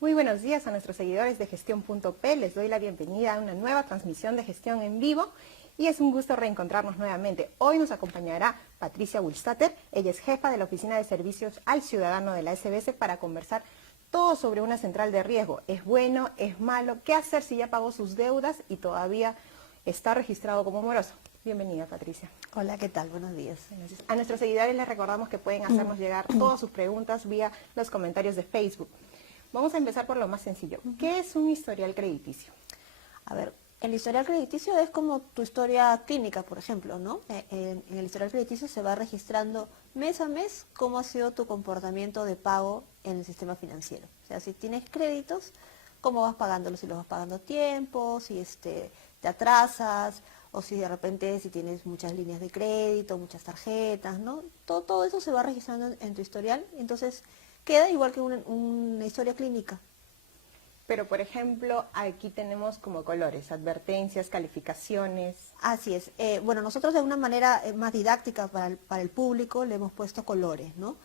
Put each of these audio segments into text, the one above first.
Muy buenos días a nuestros seguidores de Gestión.p. Les doy la bienvenida a una nueva transmisión de gestión en vivo y es un gusto reencontrarnos nuevamente. Hoy nos acompañará Patricia Wilstater. Ella es jefa de la Oficina de Servicios al Ciudadano de la SBS para conversar todo sobre una central de riesgo. ¿Es bueno? ¿Es malo? ¿Qué hacer si ya pagó sus deudas y todavía está registrado como moroso? Bienvenida, Patricia. Hola, ¿qué tal? Buenos días. A nuestros seguidores les recordamos que pueden hacernos llegar todas sus preguntas vía los comentarios de Facebook. Vamos a empezar por lo más sencillo. ¿Qué es un historial crediticio? A ver, el historial crediticio es como tu historia clínica, por ejemplo, ¿no? En el historial crediticio se va registrando mes a mes cómo ha sido tu comportamiento de pago en el sistema financiero. O sea, si tienes créditos, cómo vas pagándolo, si los vas pagando a tiempo, si te atrasas, o si de repente si tienes muchas líneas de crédito, muchas tarjetas, ¿no? Todo eso se va registrando en tu historial, entonces queda igual que una historia clínica. Pero, por ejemplo, aquí tenemos como colores, advertencias, calificaciones. Así es. Bueno, nosotros de una manera más didáctica para el público le hemos puesto colores, ¿no?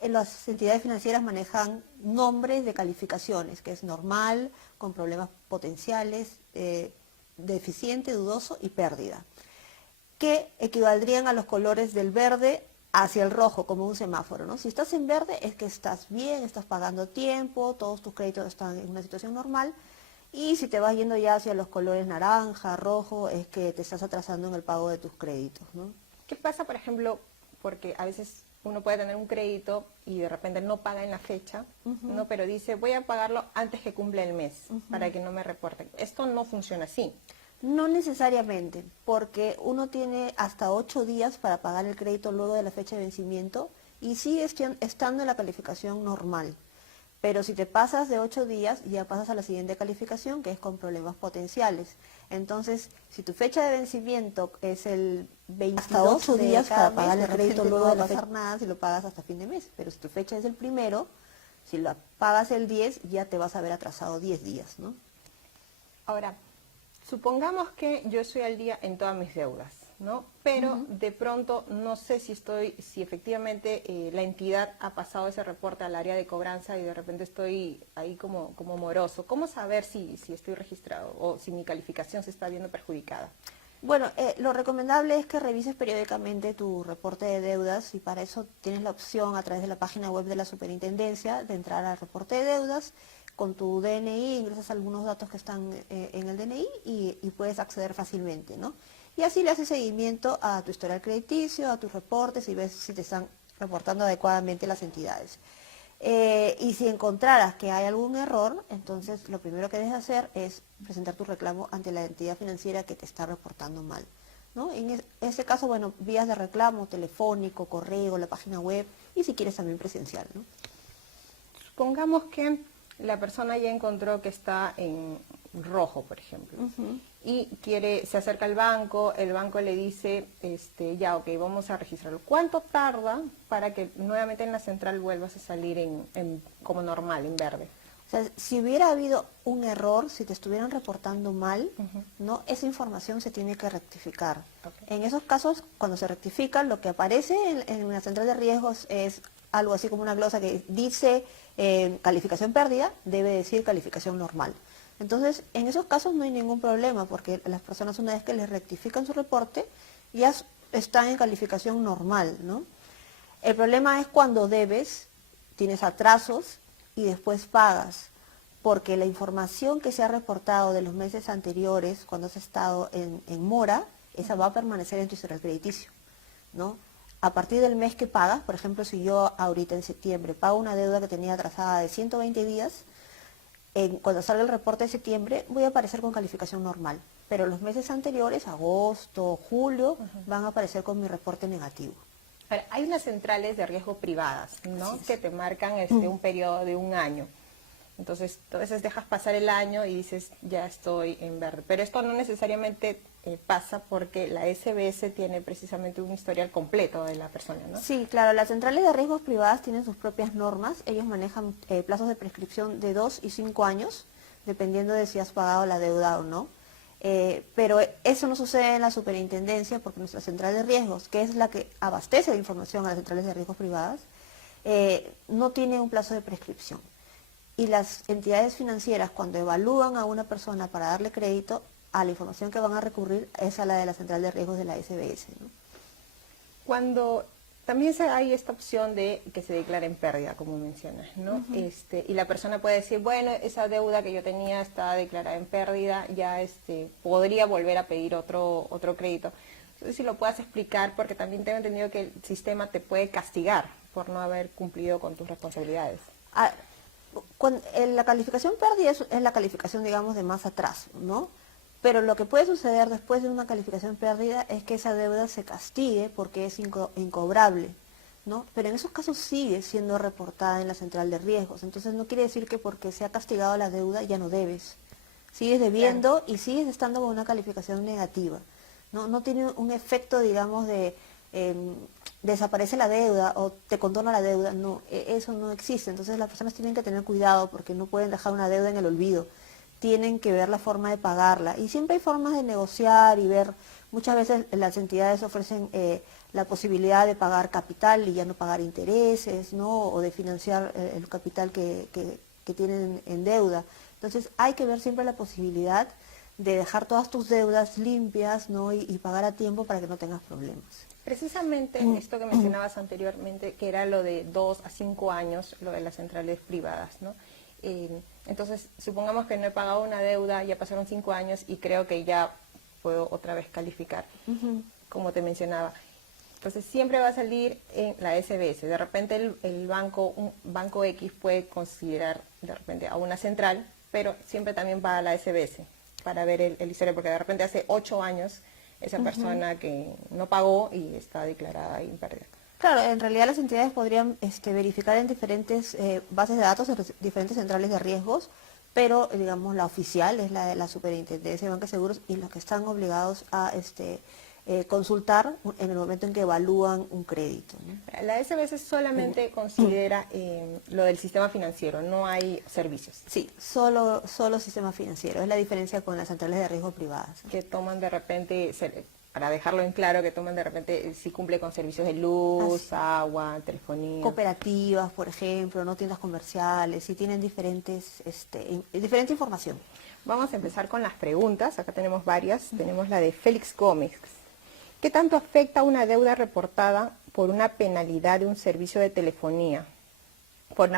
Las entidades financieras manejan nombres de calificaciones, que es normal, con problemas potenciales, deficiente, dudoso y pérdida, que equivaldrían a los colores del verde hacia el rojo, como un semáforo, ¿no? Si estás en verde es que estás bien, estás pagando a tiempo, todos tus créditos están en una situación normal, y si te vas yendo ya hacia los colores naranja, rojo, es que te estás atrasando en el pago de tus créditos, ¿no? ¿Qué pasa, por ejemplo, porque a veces uno puede tener un crédito y de repente no paga en la fecha, ¿no? Pero dice, voy a pagarlo antes que cumpla el mes, para que no me reporten? Esto no funciona así. No necesariamente, porque uno tiene hasta 8 días para pagar el crédito luego de la fecha de vencimiento y sigue estando en la calificación normal. Pero si te pasas de 8 días, ya pasas a la siguiente calificación, que es con problemas potenciales. Entonces, si tu fecha de vencimiento es el 22 hasta 8 días para para pagar mes, el crédito, no luego va a de la pasar fecha nada si lo pagas hasta fin de mes. Pero si tu fecha es el primero, si lo pagas el 10, ya te vas a haber atrasado 10 días, ¿no? Ahora, supongamos que yo estoy al día en todas mis deudas, ¿no? Pero de pronto no sé si efectivamente la entidad ha pasado ese reporte al área de cobranza y de repente estoy ahí como moroso. ¿Cómo saber si estoy registrado o si mi calificación se está viendo perjudicada? Bueno, lo recomendable es que revises periódicamente tu reporte de deudas y para eso tienes la opción a través de la página web de la Superintendencia de entrar al reporte de deudas. Con tu DNI ingresas algunos datos que están en el DNI y puedes acceder fácilmente, ¿no? Y así le haces seguimiento a tu historial crediticio, a tus reportes y ves si te están reportando adecuadamente las entidades. Y si encontraras que hay algún error, entonces lo primero que debes hacer es presentar tu reclamo ante la entidad financiera que te está reportando mal, ¿no? En ese caso, bueno, vías de reclamo, telefónico, correo, la página web y si quieres también presencial, ¿no? Supongamos que la persona ya encontró que está en rojo, por ejemplo, y se acerca al banco, el banco le dice, ya, ok, vamos a registrarlo. ¿Cuánto tarda para que nuevamente en la central vuelvas a salir como normal, en verde? O sea, si hubiera habido un error, si te estuvieran reportando mal, ¿no? Esa información se tiene que rectificar. En esos casos, cuando se rectifica, lo que aparece en la central de riesgos es algo así como una glosa que dice calificación pérdida, debe decir calificación normal. Entonces, en esos casos no hay ningún problema, porque las personas una vez que les rectifican su reporte, ya están en calificación normal, ¿no? El problema es cuando debes, tienes atrasos y después pagas, porque la información que se ha reportado de los meses anteriores, cuando has estado en mora, esa va a permanecer en tu historial crediticio, ¿no? A partir del mes que pagas, por ejemplo, si yo ahorita en septiembre pago una deuda que tenía atrasada de 120 días, cuando salga el reporte de septiembre voy a aparecer con calificación normal, pero los meses anteriores, agosto, julio, van a aparecer con mi reporte negativo. Ahora, hay unas centrales de riesgo privadas, ¿no? Sí. Que te marcan un periodo de un año. Entonces, a veces dejas pasar el año y dices, ya estoy en verde. Pero esto no necesariamente pasa porque la SBS tiene precisamente un historial completo de la persona, ¿no? Sí, claro, las centrales de riesgos privadas tienen sus propias normas. Ellos manejan plazos de prescripción de 2 y 5 años, dependiendo de si has pagado la deuda o no. Pero eso no sucede en la superintendencia porque nuestra central de riesgos, que es la que abastece de información a las centrales de riesgos privadas, no tiene un plazo de prescripción. y las entidades financieras cuando evalúan a una persona para darle crédito, a la información que van a recurrir es a la de la central de riesgos de la SBS, ¿no? Cuando también hay esta opción de que se declare en pérdida, como mencionas, ¿no? Y la persona puede decir, bueno, esa deuda que yo tenía está declarada en pérdida, ya podría volver a pedir otro crédito. No sé si lo puedas explicar, porque también tengo entendido que el sistema te puede castigar por no haber cumplido con tus responsabilidades. La calificación pérdida es la calificación, digamos, de más atrás, ¿no? Pero lo que puede suceder después de una calificación pérdida es que esa deuda se castigue porque es incobrable, ¿no? Pero en esos casos sigue siendo reportada en la central de riesgos. Entonces no quiere decir que porque se ha castigado la deuda ya no debes. Sigues debiendo y sigues estando con una calificación negativa. No tiene un efecto, digamos, de desaparece la deuda o te condona la deuda. No, eso no existe. Entonces las personas tienen que tener cuidado porque no pueden dejar una deuda en el olvido. Tienen que ver la forma de pagarla. Y siempre hay formas de negociar y ver, muchas veces las entidades ofrecen la posibilidad de pagar capital y ya no pagar intereses, ¿no? O de financiar el capital que tienen en deuda. Entonces hay que ver siempre la posibilidad de dejar todas tus deudas limpias, ¿no? y pagar a tiempo para que no tengas problemas. Precisamente esto que mencionabas anteriormente, que era lo de 2 a 5 años, lo de las centrales privadas, ¿no? Entonces, supongamos que no he pagado una deuda, ya pasaron 5 años y creo que ya puedo otra vez calificar, como te mencionaba. Entonces, siempre va a salir en la SBS. De repente, un banco X puede considerar de repente a una central, pero siempre también va a la SBS para ver el historial, porque de repente hace 8 años esa persona que no pagó y está declarada en pérdida. Claro, en realidad las entidades podrían verificar en diferentes bases de datos, en diferentes centrales de riesgos, pero digamos la oficial es la de la Superintendencia de Banca y Seguros y los que están obligados a consultar en el momento en que evalúan un crédito, ¿no? La SBS solamente considera lo del sistema financiero, no hay servicios. Sí, solo sistema financiero, es la diferencia con las centrales de riesgo privadas, ¿no? Que toman de repente, para dejarlo en claro, que toman de repente si cumple con servicios de luz, agua, telefonía. Cooperativas, por ejemplo, no tiendas comerciales, y tienen diferente información. Vamos a empezar con las preguntas, acá tenemos varias, tenemos la de Félix Gómez. ¿Qué tanto afecta una deuda reportada por una penalidad de un servicio de telefonía? Por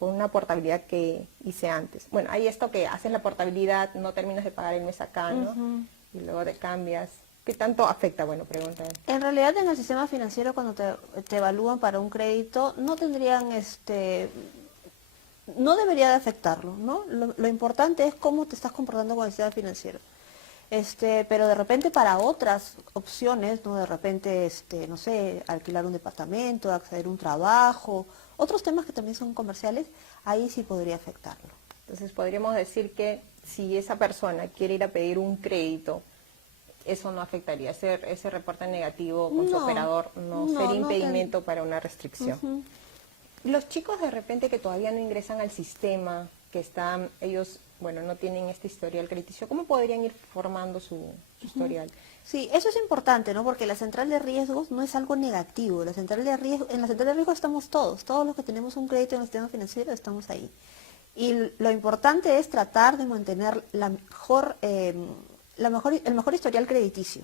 una portabilidad que hice antes. Bueno, hay esto que haces la portabilidad, no terminas de pagar el mes acá, ¿no? Y luego te cambias. ¿Qué tanto afecta? Bueno, pregunta. En realidad en el sistema financiero cuando te evalúan para un crédito no tendrían no debería de afectarlo, ¿no? Lo importante es cómo te estás comportando con el sistema financiero. Pero de repente para otras opciones, ¿no? De repente, no sé, alquilar un departamento, acceder a un trabajo, otros temas que también son comerciales, ahí sí podría afectarlo. Entonces podríamos decir que si esa persona quiere ir a pedir un crédito, eso no afectaría, ese reporte negativo con su operador no sería impedimento para una restricción. Los chicos de repente que todavía no ingresan al sistema, que están, ellos, bueno, no tienen este historial crediticio, ¿cómo podrían ir formando su historial? Sí, eso es importante, ¿no? Porque la central de riesgos no es algo negativo. En la central de riesgos estamos todos los que tenemos un crédito en el sistema financiero estamos ahí. Y lo importante es tratar de mantener el mejor historial crediticio.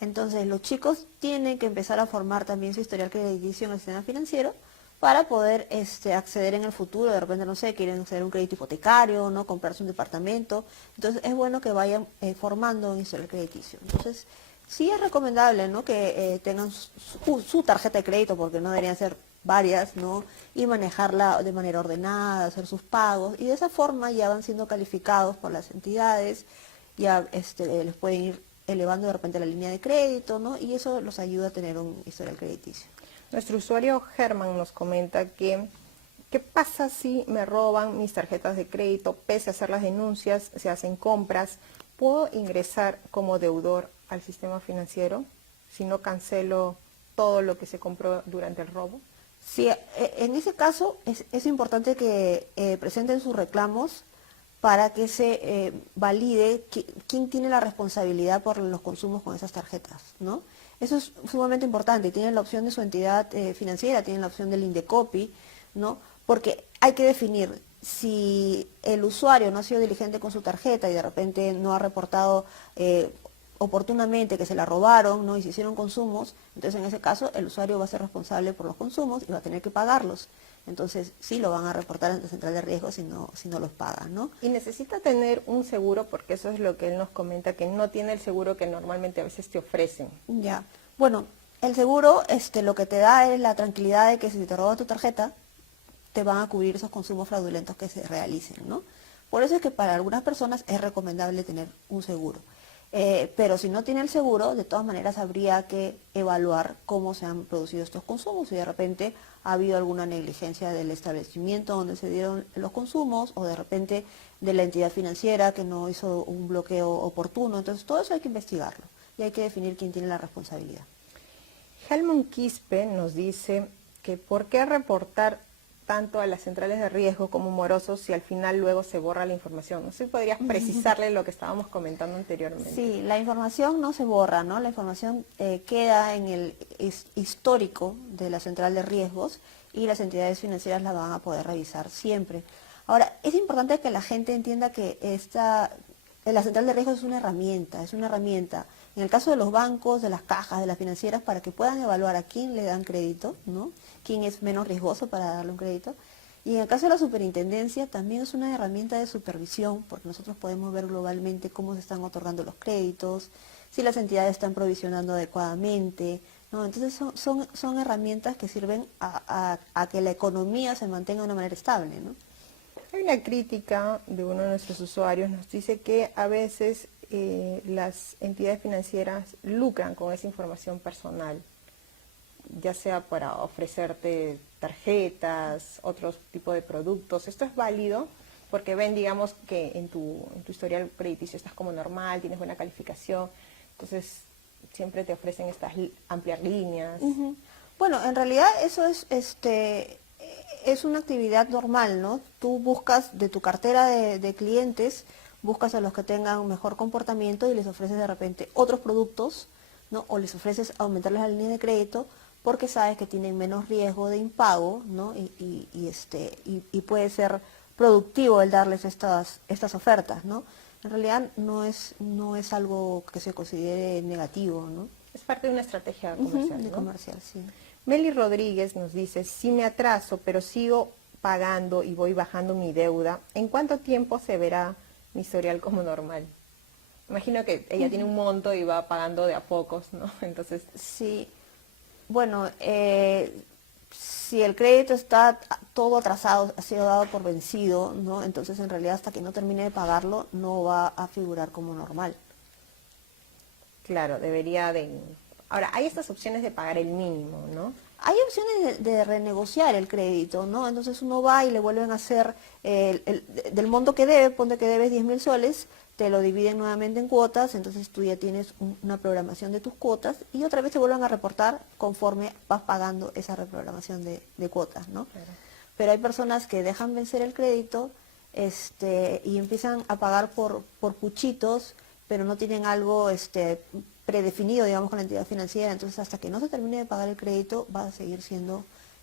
Entonces, los chicos tienen que empezar a formar también su historial crediticio en el sistema financiero para poder acceder en el futuro. De repente, no sé, quieren acceder a un crédito hipotecario, ¿no? Comprarse un departamento. Entonces, es bueno que vayan formando un historial crediticio. Entonces, sí es recomendable, ¿no? Que tengan su tarjeta de crédito, porque no deberían ser varias, ¿no? Y manejarla de manera ordenada, hacer sus pagos. Y de esa forma ya van siendo calificados por las entidades, ya les pueden ir elevando de repente la línea de crédito, ¿no? Y eso los ayuda a tener un historial crediticio. Nuestro usuario Germán nos comenta que ¿qué pasa si me roban mis tarjetas de crédito pese a hacer las denuncias, se hacen compras? ¿Puedo ingresar como deudor al sistema financiero si no cancelo todo lo que se compró durante el robo? Sí, en ese caso es importante que presenten sus reclamos para que se valide quién tiene la responsabilidad por los consumos con esas tarjetas, ¿no? Eso es sumamente importante. Tienen la opción de su entidad financiera, tienen la opción del Indecopi, ¿no? Porque hay que definir si el usuario no ha sido diligente con su tarjeta y de repente no ha reportado oportunamente que se la robaron, ¿no? Y se hicieron consumos, entonces en ese caso el usuario va a ser responsable por los consumos y va a tener que pagarlos. Entonces sí lo van a reportar ante Central de Riesgos si no los pagan, ¿no? Y necesita tener un seguro, porque eso es lo que él nos comenta, que no tiene el seguro que normalmente a veces te ofrecen. Ya. Bueno, el seguro lo que te da es la tranquilidad de que si te roban tu tarjeta, te van a cubrir esos consumos fraudulentos que se realicen, ¿no? Por eso es que para algunas personas es recomendable tener un seguro. Pero si no tiene el seguro, de todas maneras habría que evaluar cómo se han producido estos consumos, si de repente ha habido alguna negligencia del establecimiento donde se dieron los consumos, o de repente de la entidad financiera que no hizo un bloqueo oportuno. Entonces todo eso hay que investigarlo y hay que definir quién tiene la responsabilidad. Helmut Quispe nos dice que ¿por qué reportar tanto a las centrales de riesgo como morosos si al final luego se borra la información? No sé si podrías precisarle lo que estábamos comentando anteriormente. Sí, la información no se borra, ¿no? La información queda en el histórico de la central de riesgos y las entidades financieras la van a poder revisar siempre. Ahora, es importante que la gente entienda que la central de riesgos es una herramienta, en el caso de los bancos, de las cajas, de las financieras, para que puedan evaluar a quién le dan crédito, ¿no? Quién es menos riesgoso para darle un crédito. Y en el caso de la superintendencia también es una herramienta de supervisión, porque nosotros podemos ver globalmente cómo se están otorgando los créditos, si las entidades están provisionando adecuadamente, ¿no? Entonces son herramientas que sirven a que la economía se mantenga de una manera estable, ¿no? Hay una crítica de uno de nuestros usuarios, nos dice que a veces las entidades financieras lucran con esa información personal, ya sea para ofrecerte tarjetas, otros tipos de productos. Esto es válido porque ven, digamos, que en tu historial crediticio estás como normal, tienes buena calificación, entonces siempre te ofrecen estas amplias líneas. Uh-huh. Bueno, en realidad eso es una actividad normal, ¿no? Tú buscas de tu cartera de clientes, buscas a los que tengan un mejor comportamiento y les ofreces de repente otros productos, ¿no? O les ofreces aumentarles la línea de crédito porque sabes que tienen menos riesgo de impago, ¿no? Y puede ser productivo el darles estas ofertas, ¿no? En realidad no es algo que se considere negativo, ¿no? Es parte de una estrategia comercial, de ¿no? comercial, sí. Meli Rodríguez nos dice, si me atraso pero sigo pagando y voy bajando mi deuda, ¿en cuánto tiempo se verá mi historial como normal? Imagino que ella tiene un monto y va pagando de a pocos, ¿no? Entonces... Sí, bueno, si el crédito está todo atrasado, ha sido dado por vencido, ¿no? Entonces en realidad hasta que no termine de pagarlo no va a figurar como normal. Claro, debería de... Ahora, hay estas opciones de pagar el mínimo, ¿no? Hay opciones de renegociar el crédito, ¿no? Entonces uno va y le vuelven a hacer del monto que debe, ponte que debes 10.000 soles, te lo dividen nuevamente en cuotas, entonces tú ya tienes una programación de tus cuotas y otra vez te vuelven a reportar conforme vas pagando esa reprogramación de cuotas, ¿no? Claro. Pero hay personas que dejan vencer el crédito y empiezan a pagar por puchitos, pero no tienen algo predefinido, digamos, con la entidad financiera, entonces hasta que no se termine de pagar el crédito va a seguir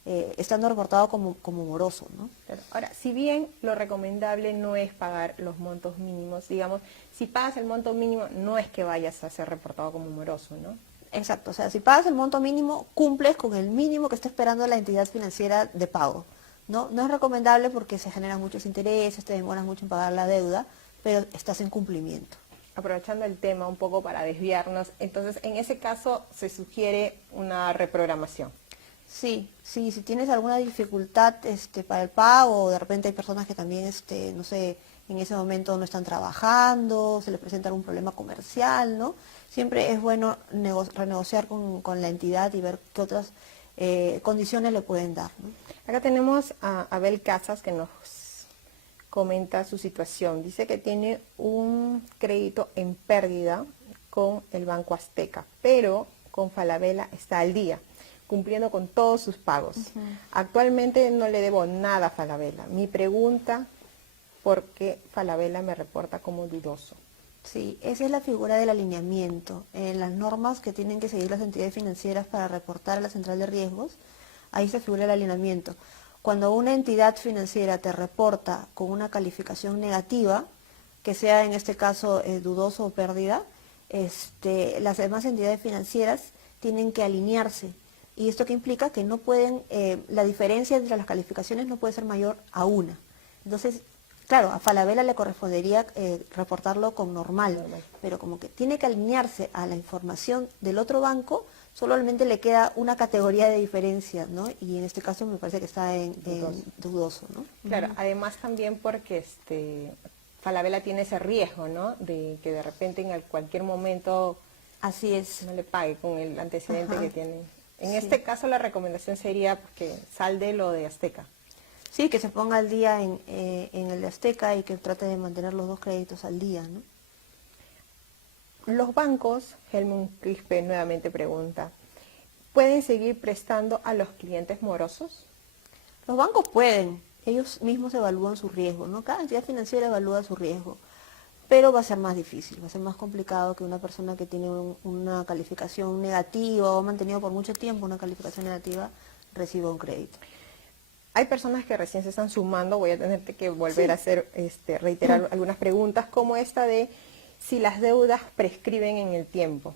estando reportado como moroso, ¿no? Claro. Ahora, si bien lo recomendable no es pagar los montos mínimos, digamos, si pagas el monto mínimo no es que vayas a ser reportado como moroso, ¿no? Exacto, o sea, si pagas el monto mínimo, cumples con el mínimo que está esperando la entidad financiera de pago, ¿no? No es recomendable porque se generan muchos intereses, te demoras mucho en pagar la deuda, pero estás en cumplimiento. Aprovechando el tema un poco para desviarnos, entonces en ese caso se sugiere una reprogramación. Sí, si tienes alguna dificultad para el pago, o de repente hay personas que también, no sé, en ese momento no están trabajando, se les presenta algún problema comercial, ¿no? Siempre es bueno renegociar con la entidad y ver qué otras condiciones le pueden dar, ¿no? Acá tenemos a Abel Casas que nos comenta su situación. Dice que tiene un crédito en pérdida con el Banco Azteca, pero con Falabella está al día, cumpliendo con todos sus pagos. Uh-huh. Actualmente no le debo nada a Falabella. Mi pregunta, ¿por qué Falabella me reporta como dudoso? Sí, esa es la figura del alineamiento. En las normas que tienen que seguir las entidades financieras para reportar a la central de riesgos, ahí se figura el alineamiento. Cuando una entidad financiera te reporta con una calificación negativa, que sea en este caso dudoso o pérdida, las demás entidades financieras tienen que alinearse. ¿Y esto qué implica? Que no pueden, la diferencia entre las calificaciones no puede ser mayor a una. Entonces, claro, a Falabella le correspondería reportarlo con normal, pero como que tiene que alinearse a la información del otro banco, solamente le queda una categoría de diferencia, ¿no? Y en este caso me parece que está en dudoso, ¿no? Claro, además también porque Falabella tiene ese riesgo, ¿no? De que de repente en cualquier momento así es, no le pague con el antecedente que tiene. En Sí. este caso la recomendación sería que salde lo de Azteca. Sí, que se ponga al día en el de Azteca y que trate de mantener los dos créditos al día, ¿no? Los bancos, Helmut Quispe nuevamente pregunta, ¿pueden seguir prestando a los clientes morosos? Los bancos pueden, ellos mismos evalúan su riesgo, ¿no? Cada entidad financiera evalúa su riesgo, pero va a ser más difícil, va a ser más complicado que una persona que tiene una calificación negativa o ha mantenido por mucho tiempo una calificación negativa reciba un crédito. Hay personas que recién se están sumando, voy a tener que volver a hacer, reiterar algunas preguntas, como esta de si las deudas prescriben en el tiempo.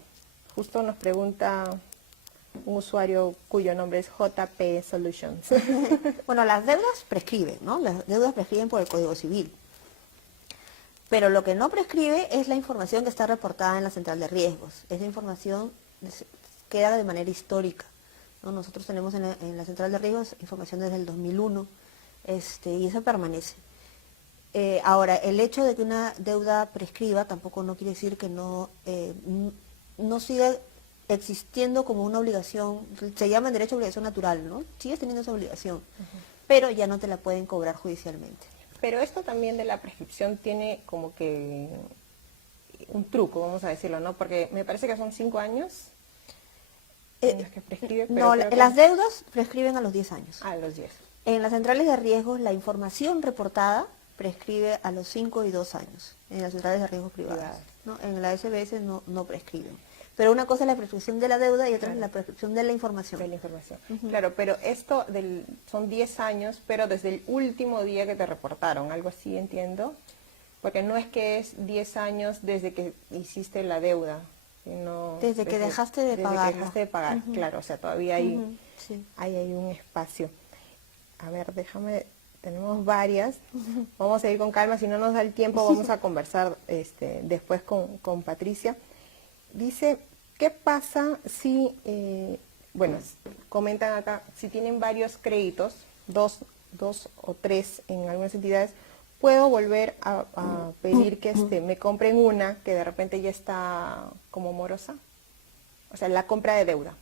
Justo nos pregunta un usuario cuyo nombre es JP Solutions. Bueno, las deudas prescriben, ¿no? Las deudas prescriben por el Código Civil. Pero lo que no prescribe es la información que está reportada en la central de riesgos. Esa información queda de manera histórica, ¿no? Nosotros tenemos en la central de riesgos información desde el 2001 y eso permanece. Ahora, el hecho de que una deuda prescriba tampoco no quiere decir que no siga existiendo como una obligación, se llama en derecho obligación natural, ¿no? Sigues teniendo esa obligación, pero ya no te la pueden cobrar judicialmente. Pero esto también de la prescripción tiene como que un truco, vamos a decirlo, ¿no? Porque me parece que son 5 años en los que prescribe. Pero no, las deudas prescriben a los 10 años. A los 10. En las centrales de riesgos, la información reportada prescribe a los 5 y 2 años, en las centrales de riesgos privadas, ¿no? En la SBS no prescriben. Pero una cosa es la prescripción de la deuda y otra es la prescripción de la información. De la información. Claro, pero esto son 10 años, pero desde el último día que te reportaron, algo así entiendo. Porque no es que es 10 años desde que hiciste la deuda, sino desde que dejaste de pagar. Desde que dejaste de pagar, claro, o sea, todavía hay, Sí. hay un espacio. A ver, tenemos varias. Vamos a ir con calma, si no nos da el tiempo vamos a conversar después con Patricia. Dice, ¿qué pasa si, comentan acá, si tienen varios créditos, dos o tres en algunas entidades, puedo volver a pedir que me compren una que de repente ya está como morosa? O sea, la compra de deuda.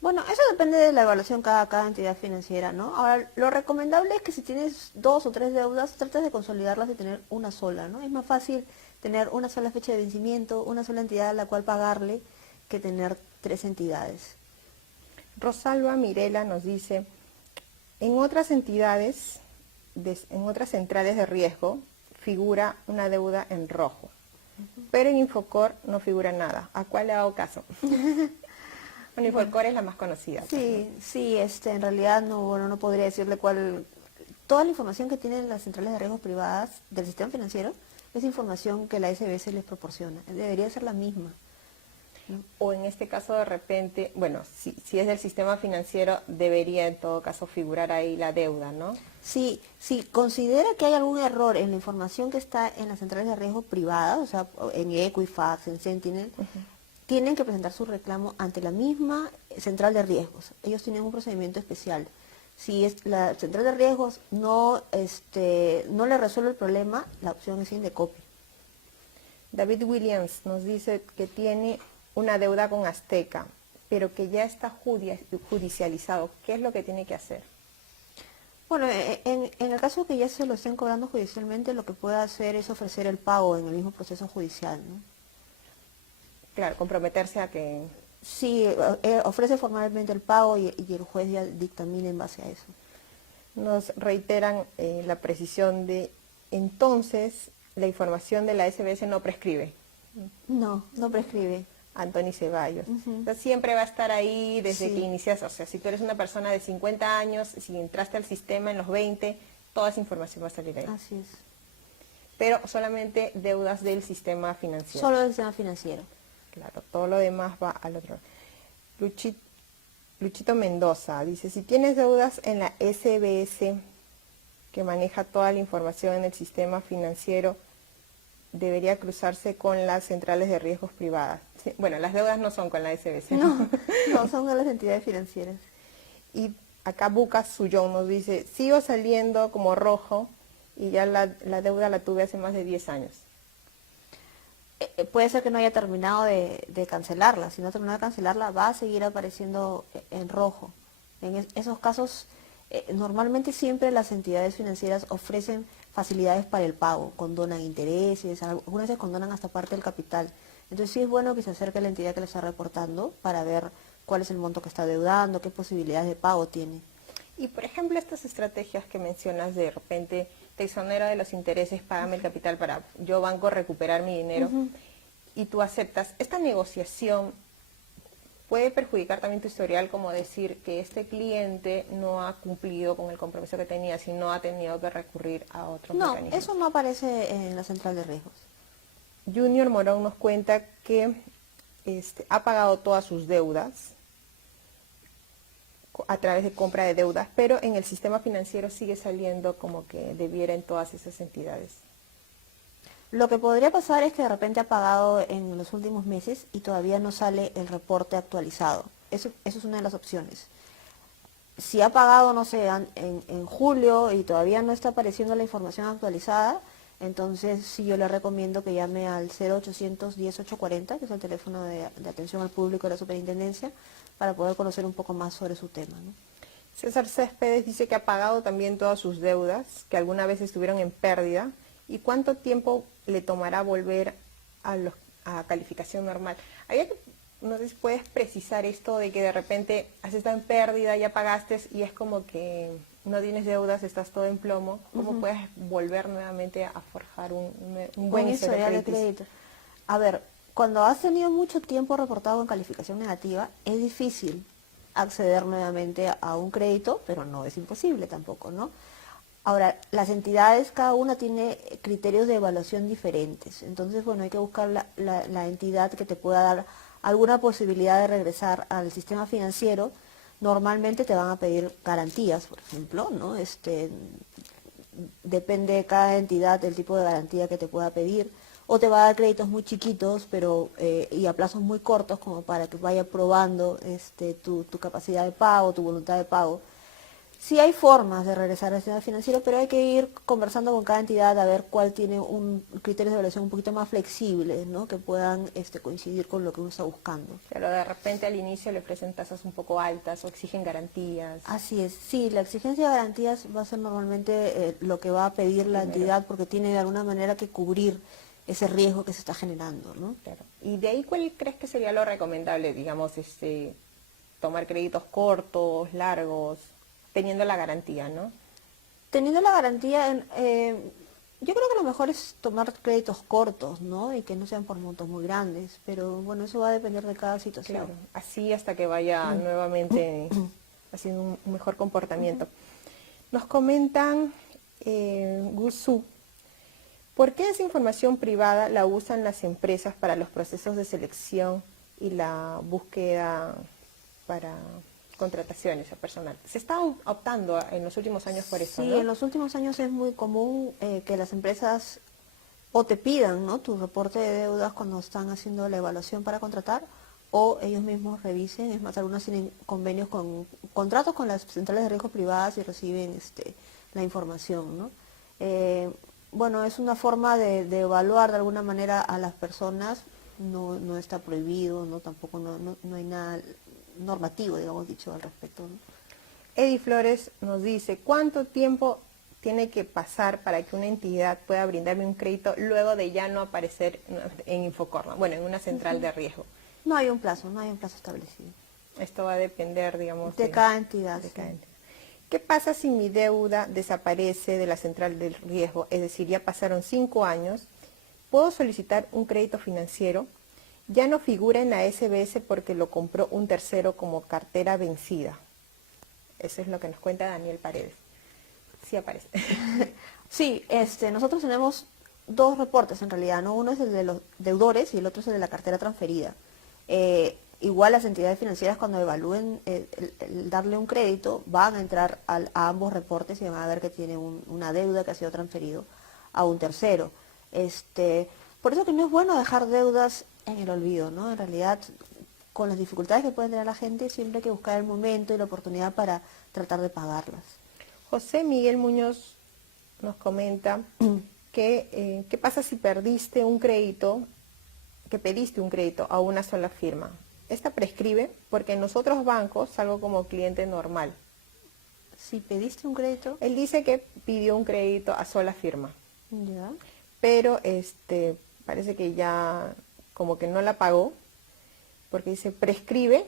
Bueno, eso depende de la evaluación cada entidad financiera, ¿no? Ahora, lo recomendable es que si tienes 2 o 3 deudas, trates de consolidarlas y tener una sola, ¿no? Es más fácil tener una sola fecha de vencimiento, una sola entidad a la cual pagarle, que tener 3 entidades. Rosalba Mirela nos dice, en otras entidades, en otras centrales de riesgo, figura una deuda en rojo, pero en Infocor no figura nada. ¿A cuál le hago caso? Bueno, Infocor es la más conocida. Sí, sí, en realidad no podría decirle cuál. Toda la información que tienen las centrales de riesgos privadas del sistema financiero es información que la SBS les proporciona. Debería ser la misma. O en este caso de repente, bueno, si es del sistema financiero, debería en todo caso figurar ahí la deuda, ¿no? Si considera que hay algún error en la información que está en las centrales de riesgo privadas, o sea, en Equifax, en Sentinel, tienen que presentar su reclamo ante la misma central de riesgos. Ellos tienen un procedimiento especial. Si la central de riesgos no le resuelve el problema, la opción es Indecopy. David Williams nos dice que tiene una deuda con Azteca, pero que ya está judicializado. ¿Qué es lo que tiene que hacer? Bueno, en el caso que ya se lo estén cobrando judicialmente, lo que puede hacer es ofrecer el pago en el mismo proceso judicial, ¿no? Claro, comprometerse a que... Sí, ofrece formalmente el pago y el juez ya dictamina en base a eso. Nos reiteran la precisión de, entonces, la información de la SBS no prescribe. No prescribe. Anthony Ceballos. O sea, siempre va a estar ahí desde que inicias. O sea, si tú eres una persona de 50 años, si entraste al sistema en los 20, toda esa información va a salir ahí. Así es. Pero solamente deudas del sistema financiero. Solo del sistema financiero. Claro, todo lo demás va al otro. Luchito Mendoza dice, si tienes deudas en la SBS, que maneja toda la información en el sistema financiero, debería cruzarse con las centrales de riesgos privadas. Sí, bueno, las deudas no son con la SBS. No, no son de las entidades financieras. Y acá Bucas Suyón nos dice, sigo saliendo como rojo y ya la deuda la tuve hace más de 10 años. Puede ser que no haya terminado de cancelarla. Si no ha terminado de cancelarla, va a seguir apareciendo en rojo. En esos casos, normalmente siempre las entidades financieras ofrecen facilidades para el pago, condonan intereses, algunas veces condonan hasta parte del capital. Entonces sí es bueno que se acerque a la entidad que le está reportando para ver cuál es el monto que está deudando, qué posibilidades de pago tiene. Y por ejemplo, estas estrategias que mencionas de repente, te exonero de los intereses, págame el capital para yo banco recuperar mi dinero, y tú aceptas, esta negociación puede perjudicar también tu historial, como decir que este cliente no ha cumplido con el compromiso que tenía, sino ha tenido que recurrir a otro mecanismo. No, eso no aparece en la central de riesgos. Junior Morón nos cuenta que ha pagado todas sus deudas a través de compra de deudas, pero en el sistema financiero sigue saliendo como que debiera en todas esas entidades. Lo que podría pasar es que de repente ha pagado en los últimos meses y todavía no sale el reporte actualizado. Eso es una de las opciones. Si ha pagado, no sé, en julio y todavía no está apareciendo la información actualizada, entonces sí yo le recomiendo que llame al 0800 10 840, que es el teléfono de atención al público de la superintendencia, para poder conocer un poco más sobre su tema, ¿no? César Céspedes dice que ha pagado también todas sus deudas, que alguna vez estuvieron en pérdida. ¿Y cuánto tiempo le tomará volver a calificación normal? No sé si puedes precisar esto de que de repente has estado en pérdida, ya pagaste y es como que no tienes deudas, estás todo en plomo. ¿Cómo puedes volver nuevamente a forjar un buen historial de crédito? A ver, cuando has tenido mucho tiempo reportado en calificación negativa, es difícil acceder nuevamente a un crédito, pero no es imposible tampoco, ¿no? Ahora, las entidades, cada una tiene criterios de evaluación diferentes. Entonces, bueno, hay que buscar la entidad que te pueda dar alguna posibilidad de regresar al sistema financiero. Normalmente te van a pedir garantías, por ejemplo, ¿no? Depende de cada entidad del tipo de garantía que te pueda pedir. O te va a dar créditos muy chiquitos, pero y a plazos muy cortos, como para que vaya probando tu capacidad de pago, tu voluntad de pago. Sí hay formas de regresar al sistema financiero, pero hay que ir conversando con cada entidad a ver cuál tiene un criterio de evaluación un poquito más flexibles, ¿no? Que puedan coincidir con lo que uno está buscando. Pero de repente al inicio le ofrecen tasas un poco altas o exigen garantías. Así es, sí, la exigencia de garantías va a ser normalmente lo que va a pedir la entidad, porque tiene de alguna manera que cubrir ese riesgo que se está generando, ¿no? Claro. Y de ahí, ¿cuál crees que sería lo recomendable, digamos, tomar créditos cortos, largos, teniendo la garantía, ¿no? Teniendo la garantía, yo creo que lo mejor es tomar créditos cortos, ¿no? Y que no sean por montos muy grandes, pero bueno, eso va a depender de cada situación. Claro, así hasta que vaya nuevamente haciendo un mejor comportamiento. Nos comentan, Gusu, ¿por qué esa información privada la usan las empresas para los procesos de selección y la búsqueda para contrataciones a personal? Se está optando en los últimos años por eso, Sí, ¿no? en los últimos años es muy común que las empresas o te pidan, ¿no?, tu reporte de deudas cuando están haciendo la evaluación para contratar, o ellos mismos revisen. Es más, algunos tienen contratos con las centrales de riesgos privadas y reciben la información, ¿no? Bueno, es una forma de evaluar de alguna manera a las personas. No está prohibido, no tampoco no hay nada normativo, digamos, dicho al respecto, ¿no? Eddie Flores nos dice, ¿cuánto tiempo tiene que pasar para que una entidad pueda brindarme un crédito luego de ya no aparecer en Infocorma? Bueno, en una central de riesgo. No hay un plazo establecido. Esto va a depender, digamos, de cada entidad. de cada entidad. ¿Qué pasa si mi deuda desaparece de la central del riesgo? Es decir, ya pasaron 5 años, ¿puedo solicitar un crédito financiero? ya no figura en la SBS porque lo compró un tercero como cartera vencida. Eso es lo que nos cuenta Daniel Paredes. Sí aparece. Sí, nosotros tenemos dos reportes en realidad, ¿no? Uno es el de los deudores y el otro es el de la cartera transferida. Igual las entidades financieras cuando evalúen el darle un crédito van a entrar a ambos reportes y van a ver que tiene una deuda que ha sido transferido a un tercero. Por eso que no es bueno dejar deudas en el olvido, ¿no? En realidad, con las dificultades que puede tener la gente, siempre hay que buscar el momento y la oportunidad para tratar de pagarlas. José Miguel Muñoz nos comenta que qué pasa si perdiste un crédito, que pediste un crédito a una sola firma. Esta prescribe porque en los otros bancos salgo como cliente normal. Si pediste un crédito, Él dice que pidió un crédito a sola firma, ya. pero parece que ya como que no la pagó, porque dice prescribe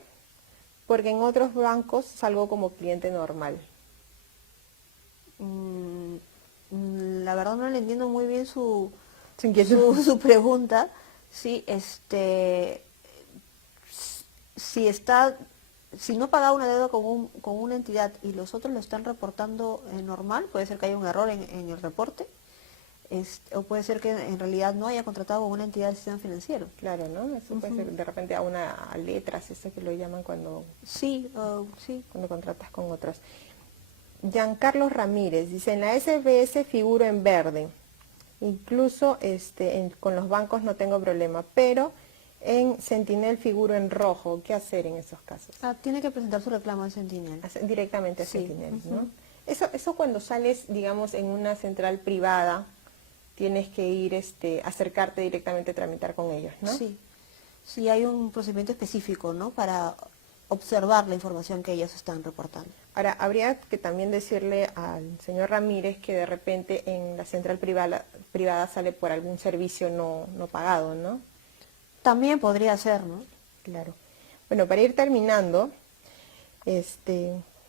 porque en otros bancos salgo como cliente normal. La verdad no le entiendo muy bien su Su inquietud. su pregunta. Sí, si no paga una deuda con una entidad y los otros lo están reportando normal, puede ser que haya un error en el reporte, o puede ser que en realidad no haya contratado con una entidad del sistema financiero. Claro, ¿no? Eso puede ser de repente a letras, eso que lo llaman cuando Sí, sí. cuando contratas con otros. Giancarlo Ramírez dice, en la SBS figuro en verde, incluso con los bancos no tengo problema, pero en Sentinel figuro en rojo. ¿Qué hacer en esos casos? Tiene que presentar su reclamo en Sentinel. Directamente a Sí. Sentinel, ¿no? Eso cuando sales, digamos, en una central privada, tienes que ir, acercarte directamente a tramitar con ellos, ¿no? Sí, sí hay un procedimiento específico, ¿no? Para observar la información que ellos están reportando. Ahora, habría que también decirle al señor Ramírez que de repente en la central privada sale por algún servicio no pagado, ¿no? También podría ser, ¿no? Claro. Bueno, para ir terminando,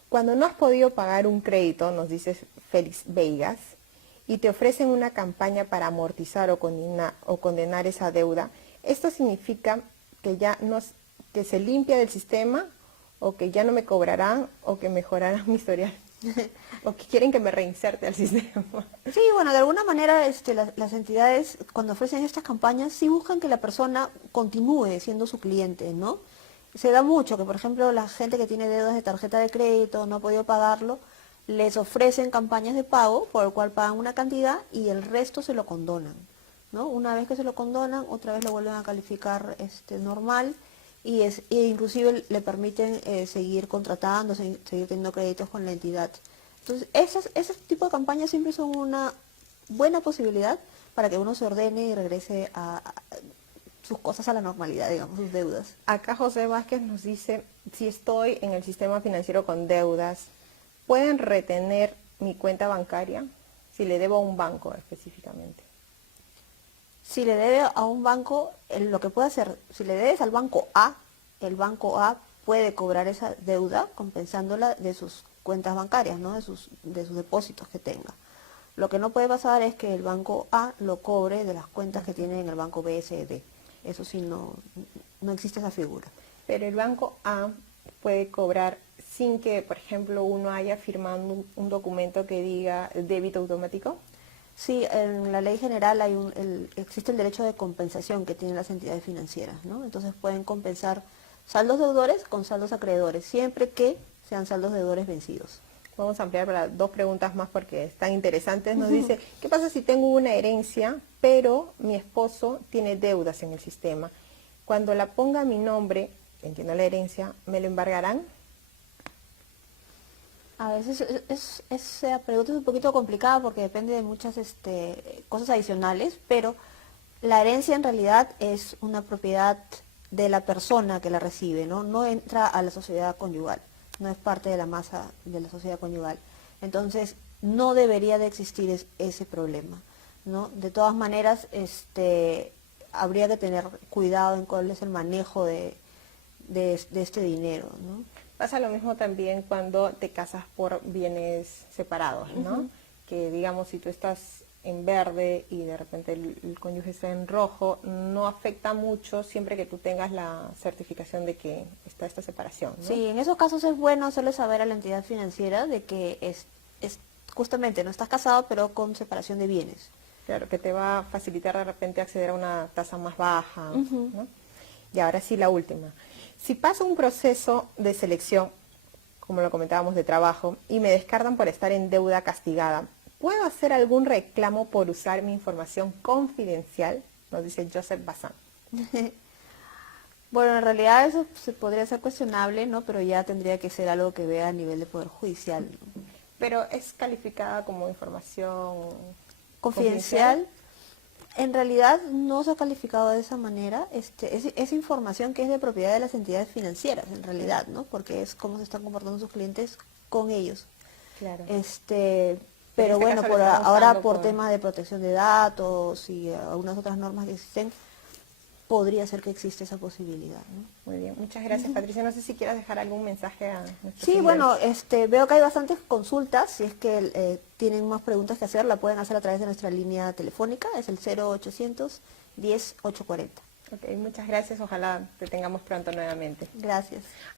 cuando no has podido pagar un crédito, nos dice Félix Vegas, y te ofrecen una campaña para amortizar o condenar esa deuda, esto significa que que se limpia del sistema, o que ya no me cobrarán, o que mejorarán mi historial, o que quieren que me reinserte al sistema. Sí, bueno, de alguna manera las entidades cuando ofrecen estas campañas sí buscan que la persona continúe siendo su cliente, ¿no? Se da mucho que, por ejemplo, la gente que tiene deudas de tarjeta de crédito, no ha podido pagarlo, les ofrecen campañas de pago por el cual pagan una cantidad y el resto se lo condonan, ¿no? Una vez que se lo condonan, otra vez lo vuelven a calificar normal e inclusive le permiten seguir contratando, seguir teniendo créditos con la entidad. Entonces, ese tipo de campañas siempre son una buena posibilidad para que uno se ordene y regrese a sus cosas a la normalidad, digamos, sus deudas. Acá José Vázquez nos dice, si estoy en el sistema financiero con deudas, ¿pueden retener mi cuenta bancaria? Si le debo a un banco específicamente. Si le debe a un banco, lo que puede hacer, si le debes al banco A, el banco A puede cobrar esa deuda compensándola de sus cuentas bancarias, ¿no? de sus depósitos que tenga. Lo que no puede pasar es que el banco A lo cobre de las cuentas que tiene en el banco B, C, D. Eso sí, no existe esa figura. Pero el banco A puede cobrar sin que, por ejemplo, uno haya firmado un documento que diga débito automático. Sí, en la ley general existe el derecho de compensación que tienen las entidades financieras, ¿no? Entonces pueden compensar saldos deudores con saldos acreedores, siempre que sean saldos deudores vencidos. Vamos a ampliar para 2 preguntas más porque están interesantes. Nos dice, ¿qué pasa si tengo una herencia, pero mi esposo tiene deudas en el sistema? Cuando la ponga a mi nombre, entiendo la herencia, ¿me lo embargarán? A veces esa pregunta es un poquito complicada porque depende de muchas cosas adicionales, pero la herencia en realidad es una propiedad de la persona que la recibe, ¿no? No entra a la sociedad conyugal, no es parte de la masa de la sociedad conyugal. Entonces, no debería de existir ese problema, ¿no? De todas maneras, habría que tener cuidado en cuál es el manejo de este dinero, ¿no? Pasa lo mismo también cuando te casas por bienes separados, ¿no? Que digamos, si tú estás en verde y de repente el cónyuge está en rojo, no afecta mucho siempre que tú tengas la certificación de que está esta separación, ¿no? Sí, en esos casos es bueno hacerle saber a la entidad financiera de que es justamente no estás casado, pero con separación de bienes. Claro, que te va a facilitar de repente acceder a una tasa más baja, ¿no? Y ahora sí, la última. Si paso un proceso de selección, como lo comentábamos, de trabajo, y me descartan por estar en deuda castigada, ¿puedo hacer algún reclamo por usar mi información confidencial? Nos dice Joseph Bazán. Bueno, en realidad eso se podría ser cuestionable, ¿no? Pero ya tendría que ser algo que vea a nivel de Poder Judicial, ¿no? Pero es calificada como información Confidencial. En realidad no se ha calificado de esa manera. Es información que es de propiedad de las entidades financieras, en realidad, ¿no? Porque es cómo se están comportando sus clientes con ellos. Claro. Pero En bueno, este caso lo están ahora usando por temas de protección de datos y algunas otras normas que existen, podría ser que existe esa posibilidad, ¿no? Muy bien, muchas gracias, Patricia. No sé si quieras dejar algún mensaje a nuestros Sí, seguidores. bueno, veo que hay bastantes consultas. Si es que tienen más preguntas que hacer, la pueden hacer a través de nuestra línea telefónica, es el 0800 10 840. Ok, muchas gracias. Ojalá te tengamos pronto nuevamente. Gracias.